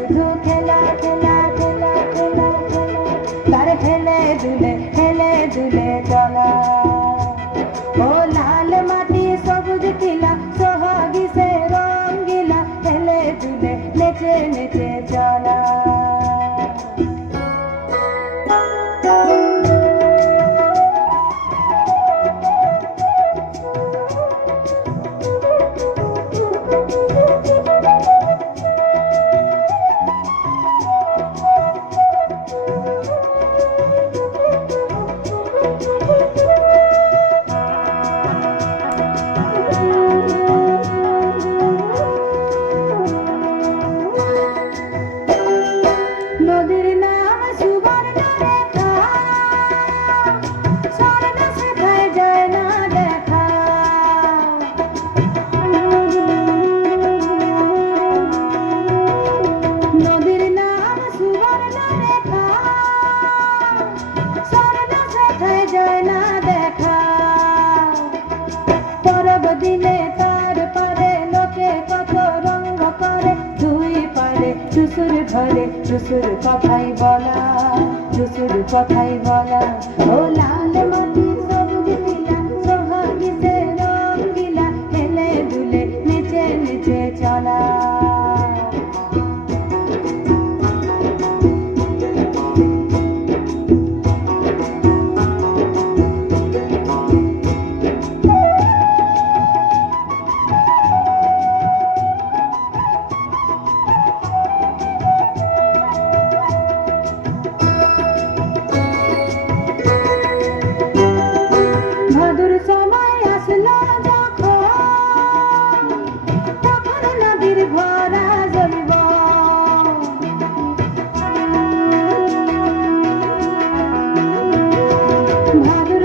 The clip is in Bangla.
শুধু খেলা খেলা খেলা খেলা খেলা, তার হেলে দুলে চলা। ও লাল মাটি সবুজ টিলা সোহাগী সে রঙ্গিলা, হেলে দুলে নেচে নেচে চলা। নদীর নাম সুবর্ণরেখা, স্বর্ণ শেখায় যায় না দেখা। নদীর নাম সুবর্ণরেখা, স্বর্ণ শেখায় যায় না দেখা। পরব দিনে তার পারে লোকে কত রঙ্গ করে, দুই পারে চুসুর ঘরে চুসুর কথাই বলা, চুসুর কথাই বলা। ও লাল মাটি সবুজ টিলা সোহাগী সে রঙ্গিলা, হেলে দুলে নেচে নেচে চলা। ভাদুর সময় আসলো যখন, তখন নদীর ভরা জৈবন। ভাদুর